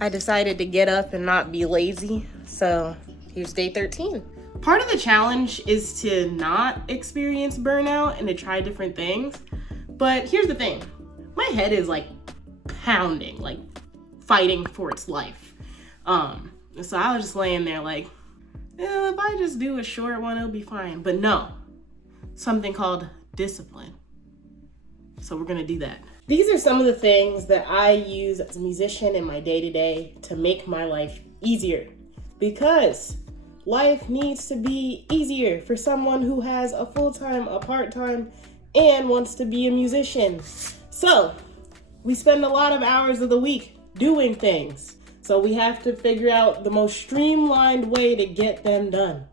I decided to get up and not be lazy, so here's day 13. Part of the challenge is to not experience burnout and to try different things. But here's the thing, my head is like pounding, like fighting for its life. So I was just laying there like, if I just do a short one, it'll be fine. But no, something called discipline. So we're gonna do that. These are some of the things that I use as a musician in my day-to-day to make my life easier. Because life needs to be easier for someone who has a full-time, a part-time, and wants to be a musician. So we spend a lot of hours of the week doing things. So we have to figure out the most streamlined way to get them done.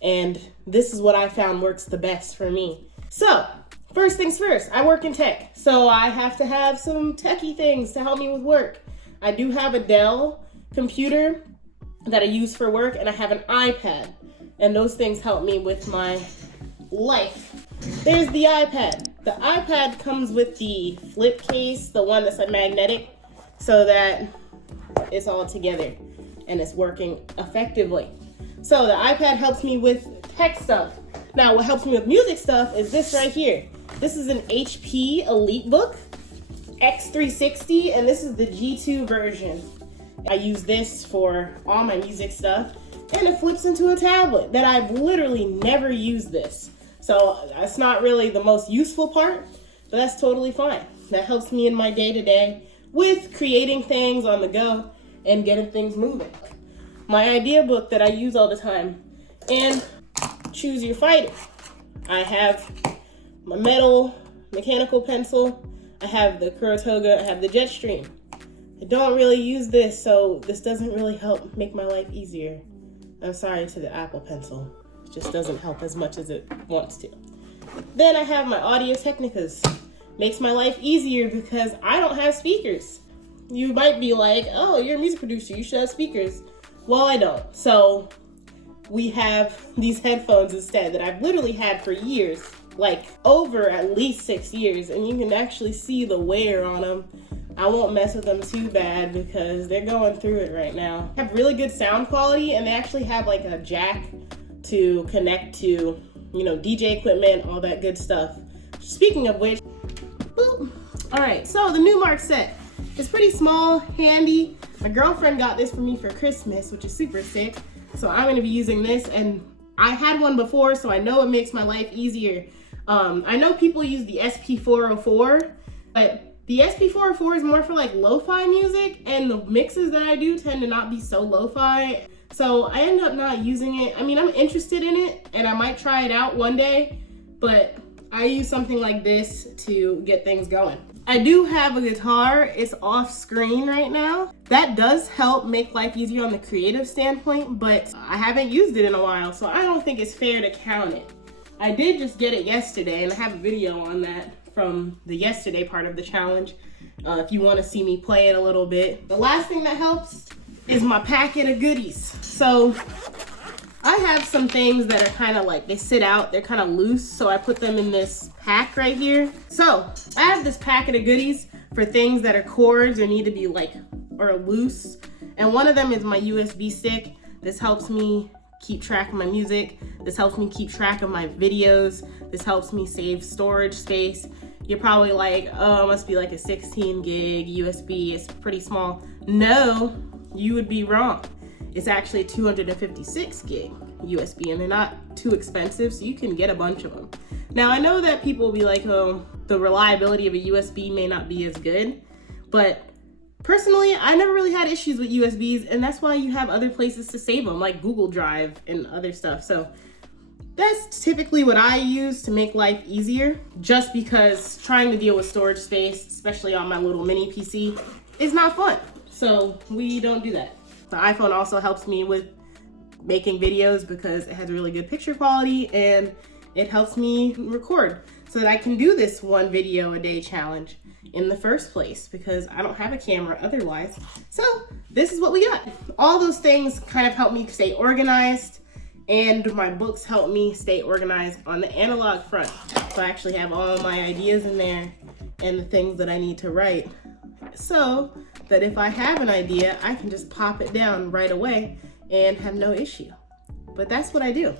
And this is what I found works the best for me. So first things first, I work in tech. So I have to have some techie things to help me with work. I do have a Dell computer that I use for work, and I have an iPad. And those things help me with my life. There's the iPad. The iPad comes with the flip case, the one that's magnetic, so that it's all together and it's working effectively. So the iPad helps me with tech stuff. Now what helps me with music stuff is this right here. This is an HP EliteBook X360, and this is the G2 version. I use this for all my music stuff, and it flips into a tablet that I've literally never used this. So that's not really the most useful part, but that's totally fine. That helps me in my day-to-day with creating things on the go and getting things moving. My idea book that I use all the time, and choose your fighter. I have my metal mechanical pencil, I have the Kuratoga, I have the Jetstream. I don't really use this, so this doesn't really help make my life easier. I'm sorry to the Apple Pencil. It just doesn't help as much as it wants to. Then I have my Audio Technicas. Makes my life easier because I don't have speakers. You might be like, oh, you're a music producer, you should have speakers. Well, I don't. So we have these headphones instead that I've literally had for years, like over at least 6 years, and you can actually see the wear on them. I won't mess with them too bad because they're going through it right now. They have really good sound quality, and they actually have like a jack to connect to, DJ equipment, all that good stuff. Speaking of which, boop. All right, so the Newmark set. It's pretty small, handy. My girlfriend got this for me for Christmas, which is super sick. So I'm gonna be using this, and I had one before, so I know it makes my life easier. I know people use the SP404, but the SP404 is more for like lo-fi music, and the mixes that I do tend to not be so lo-fi. So I end up not using it. I mean, I'm interested in it, and I might try it out one day, but I use something like this to get things going. I do have a guitar. It's off screen right now. That does help make life easier on the creative standpoint, but I haven't used it in a while, so I don't think it's fair to count it. I did just get it yesterday, and I have a video on that from the yesterday part of the challenge, if you want to see me play it a little bit. The last thing that helps is my packet of goodies. So I have some things that are kind of like, they sit out, they're kind of loose, so I put them in this pack right here. So I have this packet of goodies for things that are cords or need to be or loose. And one of them is my USB stick. This helps me keep track of my music. This helps me keep track of my videos. This helps me save storage space. You're probably like, oh, it must be like a 16 gig USB. It's pretty small. No, you would be wrong. It's actually 256 gig USB, and they're not too expensive, so you can get a bunch of them. Now, I know that people will be like, oh, the reliability of a USB may not be as good, but personally, I never really had issues with USBs, and that's why you have other places to save them, like Google Drive and other stuff. So that's typically what I use to make life easier, just because trying to deal with storage space, especially on my little mini PC, is not fun. So we don't do that. The iPhone also helps me with making videos because it has really good picture quality, and it helps me record so that I can do this 1 video a day challenge in the first place, because I don't have a camera otherwise. So this is what we got. All those things kind of help me stay organized, and my books help me stay organized on the analog front. So I actually have all my ideas in there and the things that I need to write. So that if I have an idea, I can just pop it down right away and have no issue. But that's what I do.